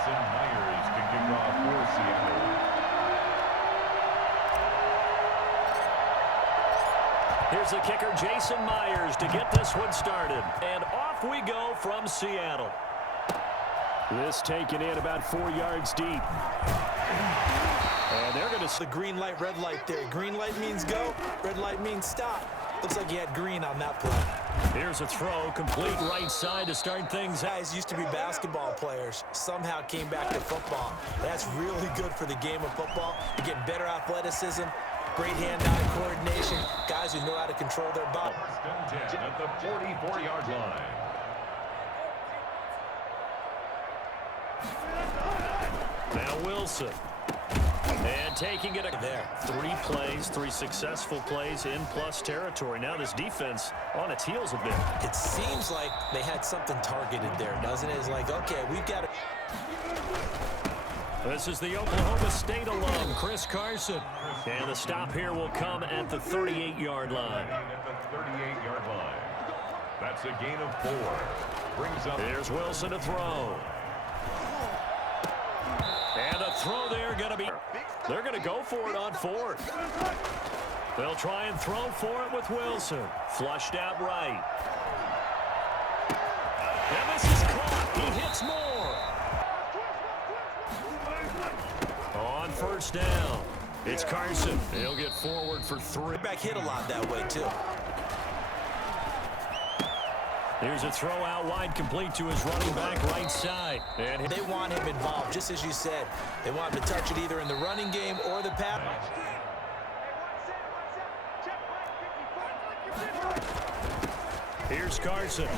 Jason Myers to kick off for Seattle. Here's the kicker, Jason Myers, to get this one started. And off we go from Seattle. This taken in about 4 yards deep. And they're going to... The green light, red light there. Green light means go. Red light means stop. Looks like he had green on that play. Here's a throw, complete right side to start things. Guys used to be basketball players. Somehow came back to football. That's really good for the game of football. You're getting better athleticism, great hand-eye coordination, guys who know how to control their body. First and 10 at the 44-yard line. Now Wilson. And taking it there. 3 plays, 3 successful plays in plus territory. Now this defense on its heels a bit. It seems like they had something targeted there, doesn't it? It's like, okay, we've got it. This is the Oklahoma State alum, Chris Carson. And the stop here will come at the 38-yard line. At the 38-yard line. That's a gain of 4. Brings up. Here's Wilson to throw. And a throw there going to be... They're going to go for it on 4th. They'll try and throw for it with Wilson. Flushed out right. And this is caught. He hits more. On first down, it's Carson. He'll get forward for 3. Back hit a lot that way, too. Here's a throw out wide, complete to his running back right side. And they want him involved, just as you said. They want him to touch it either in the running game or the pass. Here's Carson.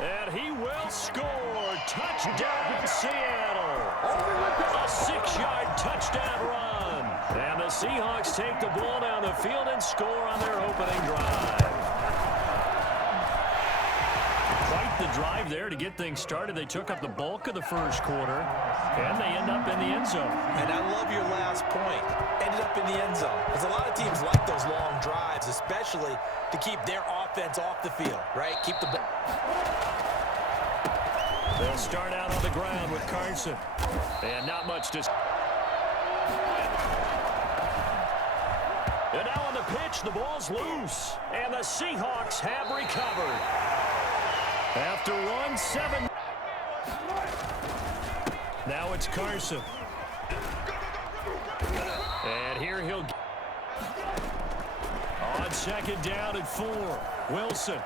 And he will score. Touchdown, Seattle. A 6-yard touchdown run. And the Seahawks take the ball down the field and score on their opening drive. Quite the drive there to get things started. They took up the bulk of the first quarter, and they end up in the end zone. And I love your last point. Ended up in the end zone. Because a lot of teams like those long drives, especially to keep their offense off the field, right? Keep the ball. They'll start out on the ground with Carson. And not much to... And now on the pitch, the ball's loose. And the Seahawks have recovered. After 1-7. Now it's Carson. And here he'll... On second down at 4. Wilson.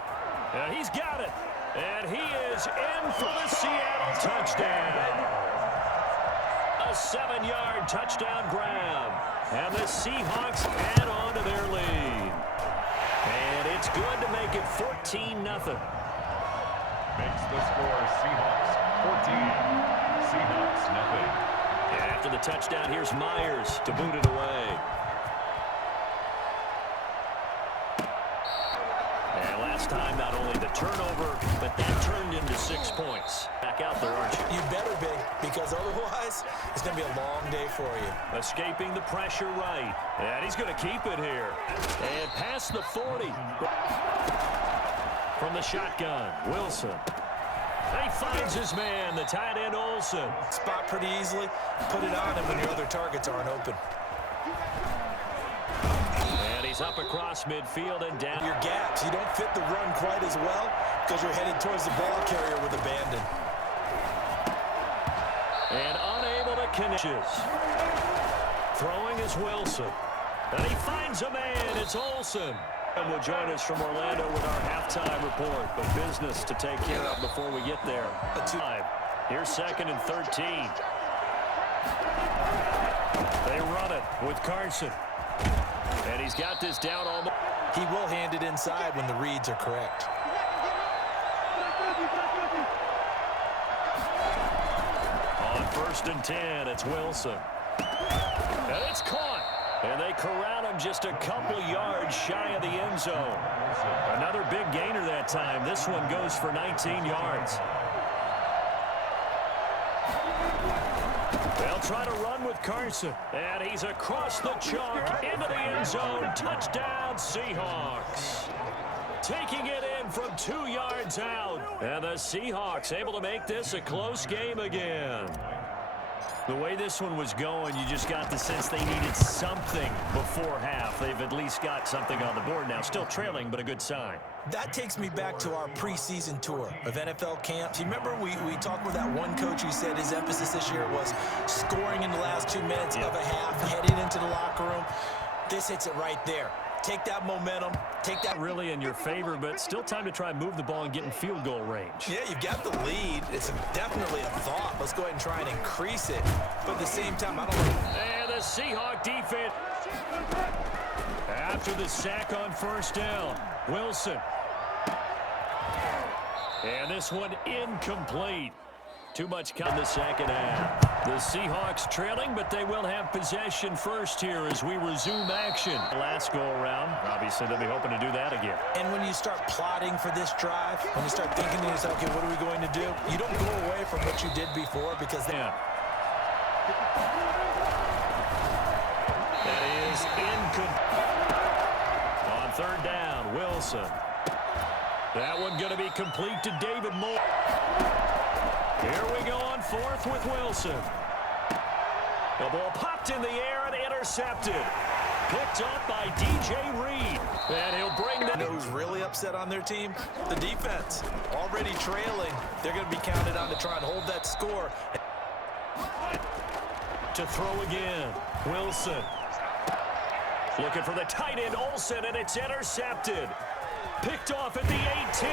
And he's got it. And he is in for the Seattle touchdown. A 7-yard touchdown grab. And the Seahawks add on to their lead. And it's good to make it 14-0. Makes the score Seahawks 14. Seahawks nothing. And after the touchdown, here's Myers to boot it away. And last time, not only the turnover, but that turned into 6 points. Back out there, aren't you? You better be, because otherwise, it's going to be a long day for you. Escaping the pressure right. And he's going to keep it here. And past the 40. From the shotgun, Wilson. And he finds his man, the tight end Olsen. Spot pretty easily. Put it on him when your other targets aren't open. And he's up across midfield and down. Your gaps. You don't fit the run quite as well because you're headed towards the ball carrier with abandon. And unable to connect. Throwing is Wilson. And he finds a man. It's Olsen. And will join us from Orlando with our halftime report. But business to take care of before we get there. Here's 2nd and 13. They run it with Carson. And he's got this down almost. He will hand it inside when the reads are correct. On 1st and 10, it's Wilson. And it's caught. And they corral him just a couple yards shy of the end zone. Another big gainer that time. This one goes for 19 yards. They'll try to run with Carson. And he's across the chalk into the end zone. Touchdown, Seahawks. Taking it in from 2 yards out. And the Seahawks able to make this a close game again. The way this one was going, you just got the sense they needed something before half. They've at least got something on the board now. Still trailing, but a good sign. That takes me back to our preseason tour of NFL camps. You remember we talked with that one coach who said his emphasis this year was scoring in the last 2 minutes of a half, heading into the locker room. This hits it right there. Take that momentum. Take that. Really in your favor, but still time to try and move the ball and get in field goal range. Yeah, you've got the lead. It's definitely a thought. Let's go ahead and try and increase it. But at the same time, I don't know. And the Seahawks defense. After the sack on first down, Wilson. And this one incomplete. Too much cut in the second half. The Seahawks trailing, but they will have possession first here as we resume action. Last go-around, obviously they'll be hoping to do that again. And when you start plotting for this drive, when you start thinking to yourself, okay, what are we going to do? You don't go away from what you did before because That is incomplete. On third down, Wilson. That one going to be complete to David Moore. Here we go on fourth with Wilson. The ball popped in the air and intercepted. Picked up by DJ Reed. And he'll bring that. You know who's really upset on their team? The defense. Already trailing. They're going to be counted on to try and hold that score. To throw again. Wilson. Looking for the tight end, Olsen, and it's intercepted. Picked off at the 18.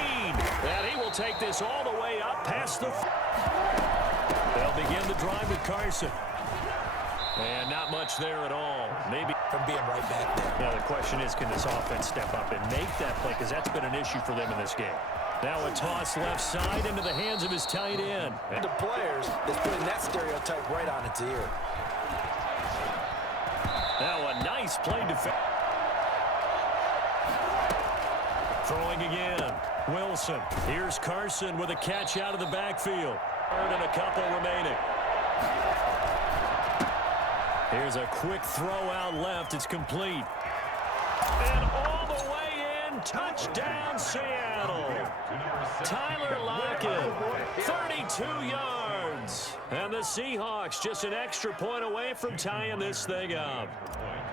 And he will take this all the way up past the... They'll begin the drive with Carson. And not much there at all. Maybe from being right back there. Now the question is, can this offense step up and make that play? Because that's been an issue for them in this game. Now a toss left side into the hands of his tight end. And the players is putting that stereotype right on its ear. Now a nice play defense. Throwing again. Wilson. Here's Carson with a catch out of the backfield. Third and a couple remaining. Here's a quick throw out left. It's complete. And all the way in. Touchdown, Seattle. Tyler Lockett, 32 yards. And the Seahawks just an extra point away from tying this thing up.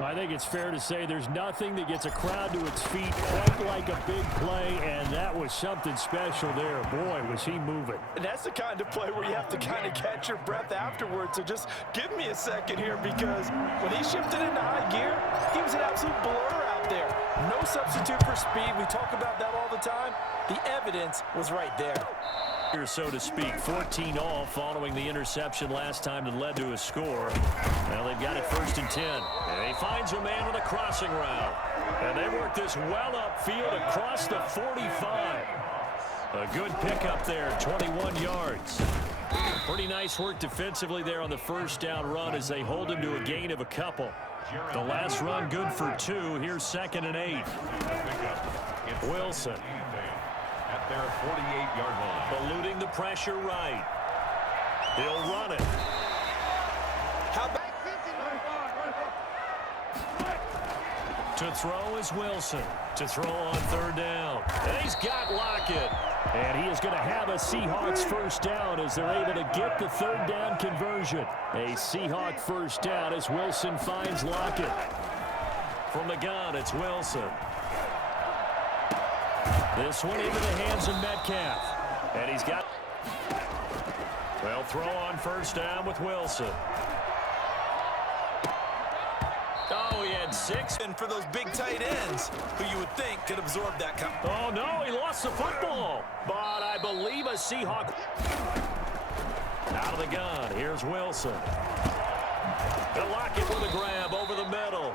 I think it's fair to say there's nothing that gets a crowd to its feet quite like a big play, and that was something special there. Boy, was he moving. And that's the kind of play where you have to kind of catch your breath afterwards. So just give me a second here, because when he shifted into high gear, he was an absolute blur out there. No substitute for speed. We talk about that all the time. The evidence was right there. Here, so to speak, 14 all following the interception last time that led to a score. Well, they've got it first and 10. And he finds a man with a crossing route. And they work this well upfield across the 45. A good pickup there, 21 yards. Pretty nice work defensively there on the first down run as they hold him to a gain of a couple. The last run good for 2. Here's 2nd and 8. Wilson. At their 48-yard line. Eluding the pressure right. He'll run it. How about to throw is Wilson. To throw on third down. And he's got Lockett. And he is going to have a Seahawks first down as they're able to get the third down conversion. A Seahawk first down as Wilson finds Lockett. From the gun, it's Wilson. This one into the hands of Metcalf. And he's got... Well, throw on first down with Wilson. Oh, he had 6. and for those big tight ends who you would think could absorb that kind of... Oh, no, he lost the football. But I believe a Seahawk... Out of the gun, here's Wilson. They'll lock it with a grab over the middle.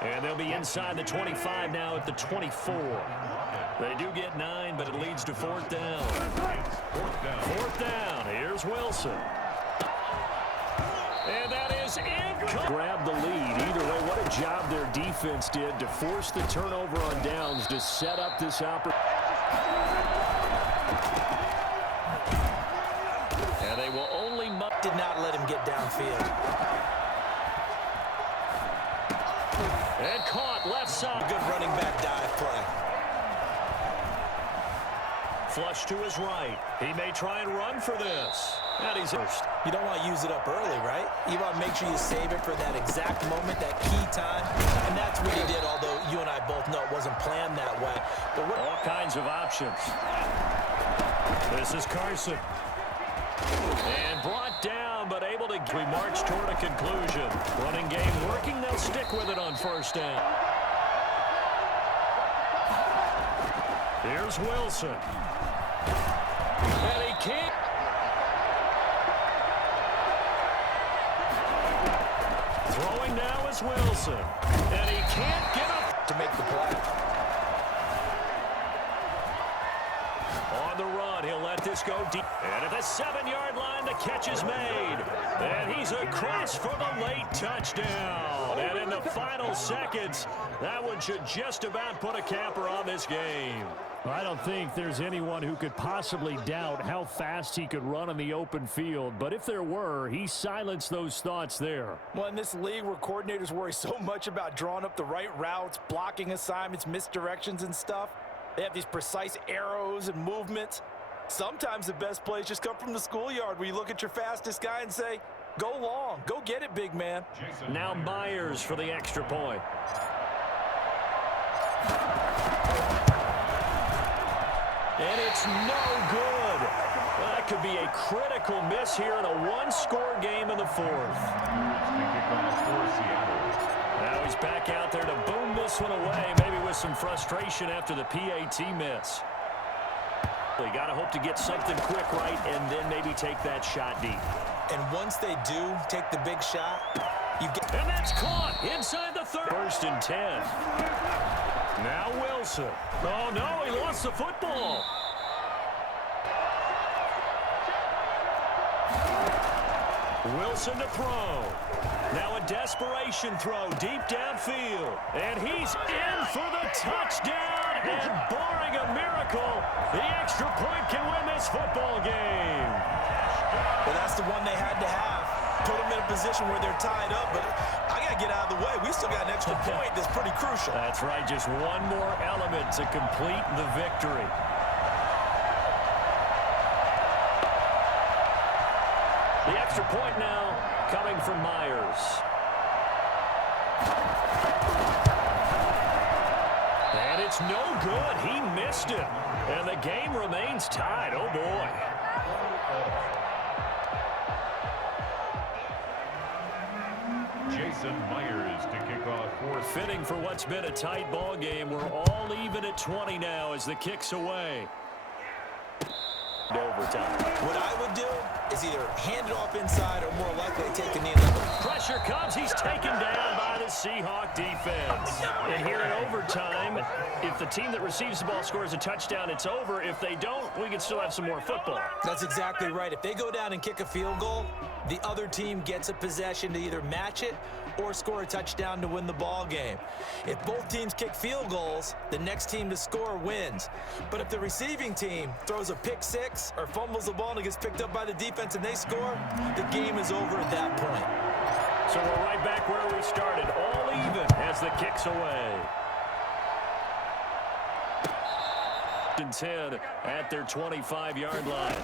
And they'll be inside the 25 now at the 24. They do get 9, but it leads to fourth down. Fourth down. Here's Wilson. And that is incomplete. Grab the lead. Either way, what a job their defense did to force the turnover on downs to set up this opportunity. And they will only... Did not let him get downfield. And caught left side. Good running back dive play. flush to his right. He may try and run for this. And he's first. You don't want to use it up early, right? You want to make sure you save it for that exact moment, that key time. And that's what he did, although you and I both know it wasn't planned that way. But all kinds of options. This is Carson. And brought down, but able to... We march toward a conclusion. Running game working. They'll stick with it on first down. Here's Wilson. And he can't. Throwing now is Wilson. And he can't get up to make the play. On the run, he'll let this go deep. And at the 7-yard line, the catch is made. And he's across for the late touchdown. And in the final seconds, that one should just about put a capper on this game. I don't think there's anyone who could possibly doubt how fast he could run on the open field. But if there were, he silenced those thoughts there. Well, in this league where coordinators worry so much about drawing up the right routes, blocking assignments, misdirections and stuff, they have these precise arrows and movements. Sometimes the best plays just come from the schoolyard where you look at your fastest guy and say, go long, go get it, big man. Now Myers for the extra point. And it's no good. Well, that could be a critical miss here in a one-score game in the fourth. Now he's back out there to boom this one away, maybe with some frustration after the PAT miss. You got to hope to get something quick right and then maybe take that shot deep. And once they do take the big shot, you get... And that's caught inside the 30. First and 10. Now Wilson. Oh, no, he lost the football. Wilson to throw. Now a desperation throw deep downfield. And he's in for the touchdown. And barring a miracle, the extra point can win this football game. Well, that's the one they had to have. Put them in a position where they're tied up, but I got to get out of the way. We still got an extra point that's pretty crucial. That's right, just one more element to complete the victory. The extra point now coming from Myers. And it's no good. He missed it. And the game remains tied. Oh, boy. Jason Myers to kick off fourth. Fitting for what's been a tight ball game. We're all even at 20 now as the kick's away. Overtime. What I would do is either hand it off inside or more likely take a knee level. Pressure comes. He's taken down by the Seahawk defense. And here in overtime, if the team that receives the ball scores a touchdown, it's over. If they don't, we can still have some more football. That's exactly right. If they go down and kick a field goal, the other team gets a possession to either match it or score a touchdown to win the ball game. If both teams kick field goals, the next team to score wins. But if the receiving team throws a pick six or fumbles the ball and it gets picked up by the defense and they score, the game is over at that point. So we're right back where we started, all even as the kick's away. 10 at their 25-yard line.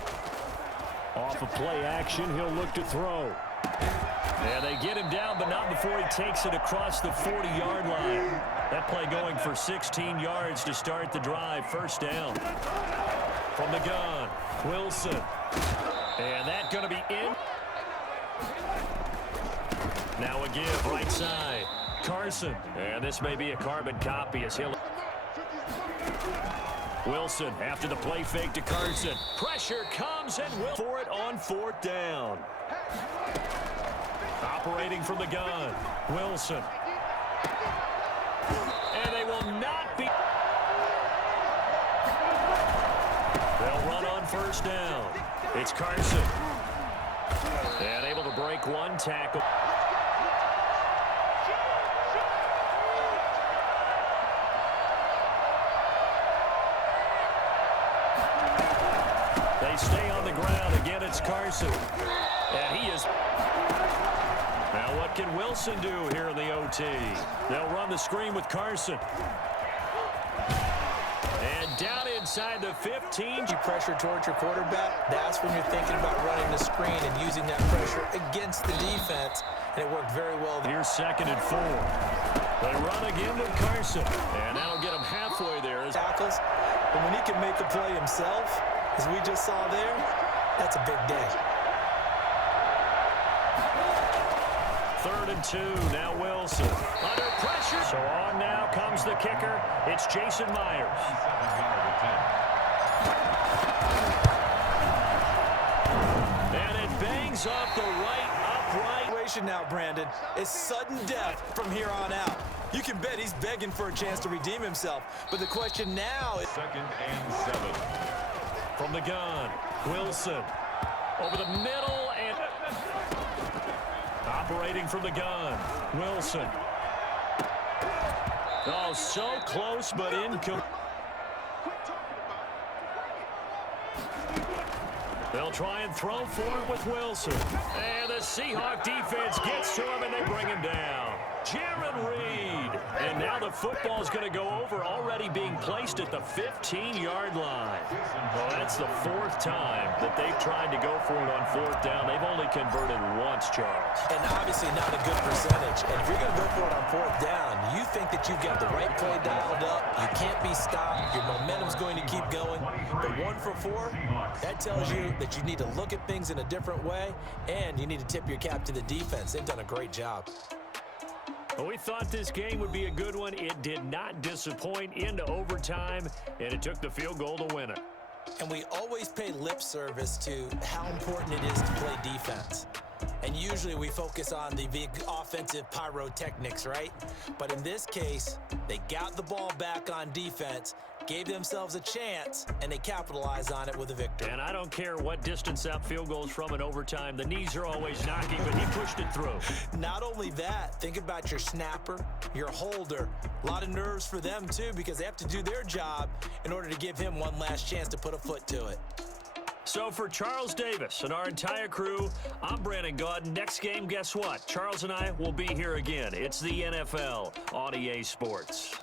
Off of play action, he'll look to throw. And they get him down, but not before he takes it across the 40-yard line. That play going for 16 yards to start the drive. First down. From the gun, Wilson. And that going to be in. Now a give, right side. Carson. And this may be a carbon copy as he'll... Wilson after the play fake to Carson. Pressure comes and will for it on fourth down. Operating from the gun, Wilson. And they will not be... They'll run on first down. It's Carson. And able to break one tackle. They stay on the ground. Again, it's Carson. And he is... Now what can Wilson do here in the OT? They'll run the screen with Carson. And down inside the 15. You pressure towards your quarterback, that's when you're thinking about running the screen and using that pressure against the defense, and it worked very well. Here's 2nd and 4. They run again with Carson, and that'll get him halfway there. Tackles, and when he can make a play himself, as we just saw there, that's a big day. 3rd and 2, now Wilson. Under pressure. So on now comes the kicker. It's Jason Myers. And it bangs off the right upright. Now, Brandon, it's sudden death from here on out. You can bet he's begging for a chance to redeem himself. But the question now is... 2nd and 7. From the gun, Wilson. Over the middle and... Operating from the gun, Wilson. Oh, so close, but incomplete. They'll try and throw for it with Wilson. And the Seahawk defense gets to him, and they bring him down. Jaron Reed. And now the football's going to go over, already being placed at the 15-yard line. Well, that's the 4th time that they've tried to go for it on 4th down. They've only converted once, Charles. And obviously not a good percentage. And if you're going to go for it on 4th down, you think that you've got the right play dialed up. You can't be stopped. Your momentum's going to keep going. But 1 for 4, that tells you that you need to look at things in a different way, and you need to tip your cap to the defense. They've done a great job. Well, we thought this game would be a good one. It did not disappoint into overtime, and it took the field goal to win it. And we always pay lip service to how important it is to play defense. And usually we focus on the big offensive pyrotechnics, right? But in this case, they got the ball back on defense, gave themselves a chance, and they capitalized on it with a victory. And I don't care what distance that field goes from in overtime. The knees are always knocking, but he pushed it through. Not only that, think about your snapper, your holder. A lot of nerves for them, too, because they have to do their job in order to give him one last chance to put a foot to it. So for Charles Davis and our entire crew, I'm Brandon Gaudin. Next game, guess what? Charles and I will be here again. It's the NFL on EA Sports.